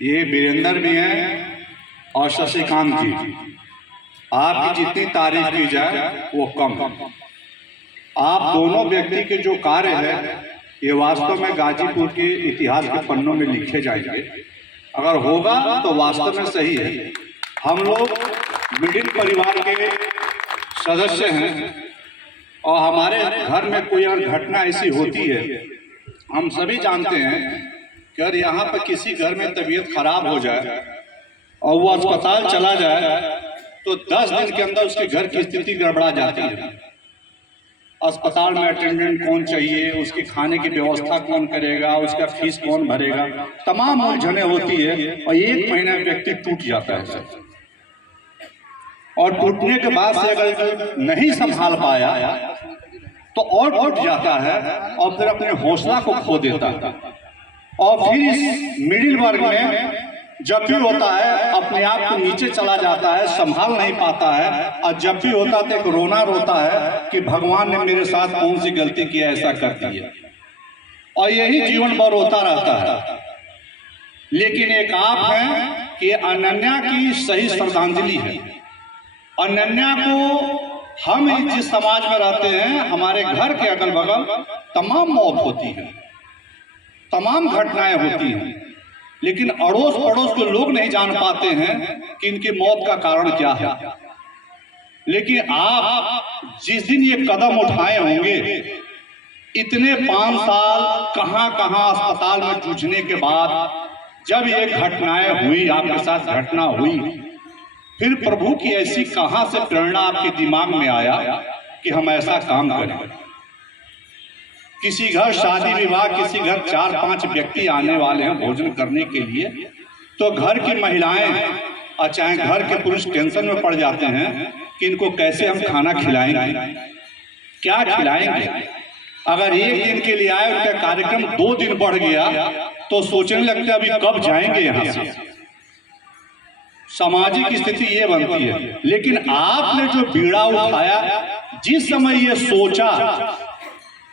ये वीरेंद्र भी हैं और शशिकांत जी। आपकी जितनी तारीफ की जाए वो कम है। आप दोनों व्यक्ति के जो कार्य है ये वास्तव में गाजीपुर के इतिहास के पन्नों में लिखे जाएंगे। अगर होगा तो वास्तव में सही है। हम लोग मिडिल परिवार के सदस्य हैं और हमारे घर में कोई अगर घटना ऐसी होती है, हम सभी जानते हैं कि अगर यहाँ पर किसी घर में तबीयत खराब हो जाए और वो अस्पताल चला जाए तो 10 दिन के अंदर उसके घर की स्थिति गड़बड़ा जाती है। अस्पताल में अटेंडेंट कौन चाहिए, उसके खाने की व्यवस्था कौन करेगा, उसका फीस कौन भरेगा, तमाम उलझने होती है और 1 महीना व्यक्ति टूट जाता है सर। और टूटने के बाद से अगर नहीं संभाल पाया तो और टूट जाता है और फिर अपने हौसला को खो देता है। और फिर इस मिडिल वर्ग में जब भी होता है अपने आप को नीचे चला जाता है, संभाल नहीं पाता है और जब भी होता है तो एक रोना रोता है कि भगवान ने मेरे साथ कौन सी गलती की, ऐसा कर दिया। और यही जीवन भर होता रहता है। लेकिन एक आप हैं कि अनन्या की सही श्रद्धांजलि है। अनन्या को हम जिस समाज में रहते हैं, हमारे घर के अगल बगल तमाम मौत होती है, तमाम घटनाएं होती हैं, लेकिन अड़ोस पड़ोस के लोग नहीं जान पाते हैं कि इनकी मौत का कारण क्या है। लेकिन आप जिस दिन ये कदम उठाए होंगे, इतने 5 साल कहां कहां अस्पताल में जूझने के बाद जब ये घटनाएं हुई, आपके साथ घटना हुई, फिर प्रभु की ऐसी कहां से प्रेरणा आपके दिमाग में आया कि हम ऐसा काम करें। किसी घर शादी विवाह, किसी घर 4-5 व्यक्ति आने वाले हैं भोजन करने के लिए, तो घर की महिलाएं और चाहे घर के पुरुष टेंशन में पड़ जाते हैं कि इनको कैसे हम खाना खिलाएंगे, क्या खिलाएंगे। अगर 1 दिन के लिए आए, उनका कार्यक्रम 2 दिन बढ़ गया तो सोचने लगते अभी कब जाएंगे यहाँ से। सामाजिक स्थिति ये बनती है। लेकिन आपने जो बीड़ा उठाया, जिस समय ये सोचा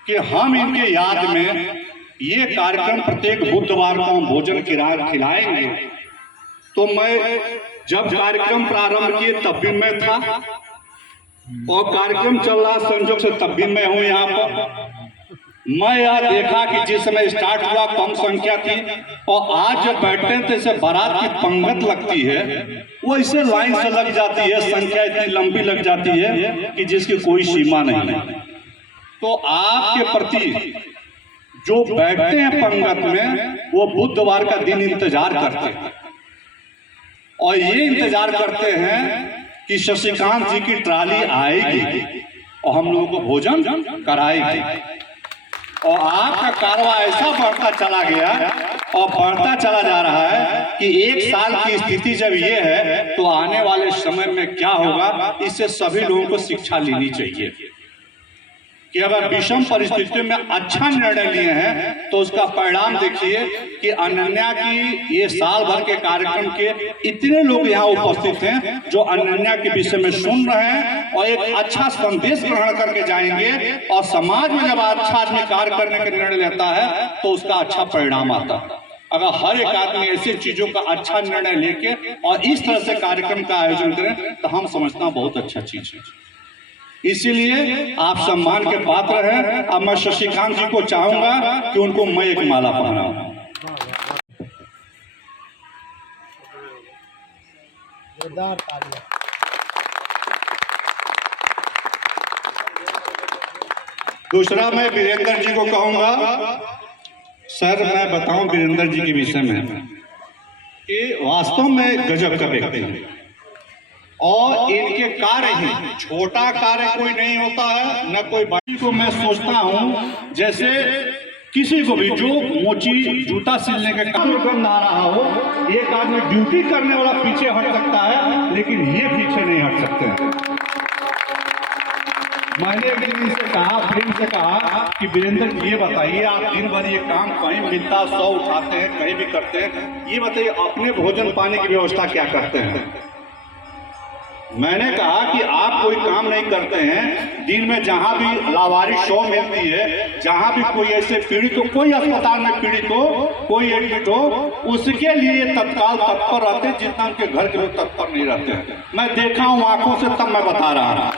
कि हम इनके याद में ये कार्यक्रम प्रत्येक बुधवार को हम भोजन खिलाएंगे, तो मैं जब कार्यक्रम प्रारंभ किए तब भी मैं था और कार्यक्रम चल रहा संजोग से तब भी मैं हूं यहाँ पर। मैं यह देखा कि जिस समय स्टार्ट हुआ कम संख्या थी और आज जब बैठते हैं तो इसे बारात की पंगत लगती है, वो इसे लाइन से लग जाती है, संख्या इतनी लंबी लग जाती है कि जिसकी कोई सीमा नहीं है। तो आपके प्रति जो बैठते हैं पंगत में, वो बुधवार का दिन इंतजार करते हैं और ये इंतजार करते हैं कि शशिकांत जी की ट्राली आएगी और हम लोगों को भोजन कराएगी। और आपका कारवा ऐसा बढ़ता चला गया और बढ़ता चला जा रहा है कि 1 साल की स्थिति जब ये है तो आने वाले समय में क्या होगा, इससे सभी लोगों को शिक्षा लेनी चाहिए कि अगर विषम परिस्थितियों में अच्छा निर्णय लिए हैं तो उसका परिणाम देखिए कि अनन्या की ये साल भर के कार्यक्रम के इतने लोग यहाँ उपस्थित हैं जो अनन्या के विषय में सुन रहे हैं और एक अच्छा संदेश ग्रहण करके जाएंगे। और समाज में जब अच्छा आदमी कार्य करने का निर्णय लेता है तो उसका अच्छा परिणाम आता है। अगर हर एक आदमी ऐसी चीजों का अच्छा निर्णय लेके और इस तरह से कार्यक्रम का आयोजन करें तो हम समझना बहुत अच्छा चीज है। इसीलिए आप सम्मान के पात्र हैं। अब मैं शशिकांत जी को चाहूंगा कि उनको मैं एक माला पहनाऊं। दूसरा मैं वीरेंद्र जी को कहूंगा। सर मैं बताऊं वीरेंद्र जी के विषय में कि वास्तव में गजब का व्यक्ति है और इनके कार्य ही, छोटा कार्य कोई नहीं होता है न कोई बड़ी को। मैं सोचता हूं जैसे किसी को भी जो मोची जूता सिलने के काम ना रहा हो, एक आदमी ड्यूटी करने वाला पीछे हट सकता है लेकिन ये पीछे नहीं हट सकते। मैंने एक दिन से कहा, प्रेम से कहा कि वीरेंद्र जी ये बताइए, आप दिन भर ये काम कहीं मिलता 100 उठाते हैं, कहीं भी करते हैं, ये बताइए अपने भोजन पानी की व्यवस्था क्या करते हैं। मैंने कहा कि आप कोई काम नहीं करते हैं, दिन में जहां भी लावारिस शो मिलती है, जहां भी कोई ऐसे पीड़ित हो, कोई अस्पताल में पीड़ित हो, कोई एडमिट हो, उसके लिए तत्काल तत्पर रहते हैं, जितना उनके घर के लोग तत्पर नहीं रहते हैं। मैं देखा हूं आंखों से, तब मैं बता रहा हूं,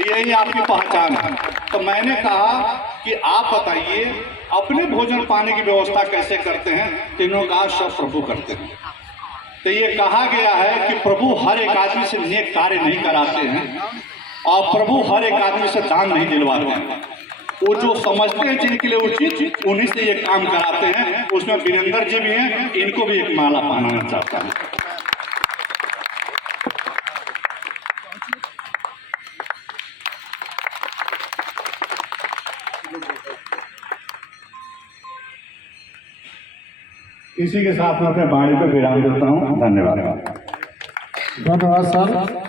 यही आपकी पहचान है। तो मैंने कहा कि आप बताइए अपने भोजन पानी की व्यवस्था कैसे करते हैं। तीनों का सब प्रभु करते हैं। तो ये कहा गया है कि प्रभु हर एक आदमी से नेक कार्य नहीं कराते हैं और प्रभु हर एक आदमी से दान नहीं दिलवाते हैं। वो जो समझते हैं जिनके लिए उचित, उन्हीं से ये काम कराते हैं। उसमें वीरेंद्र जी भी हैं, इनको भी एक माला पहनाना चाहता हूँ। इसी के साथ मैं अपने वाणी पे विराम देता हूँ। धन्यवाद। धन्यवाद सर।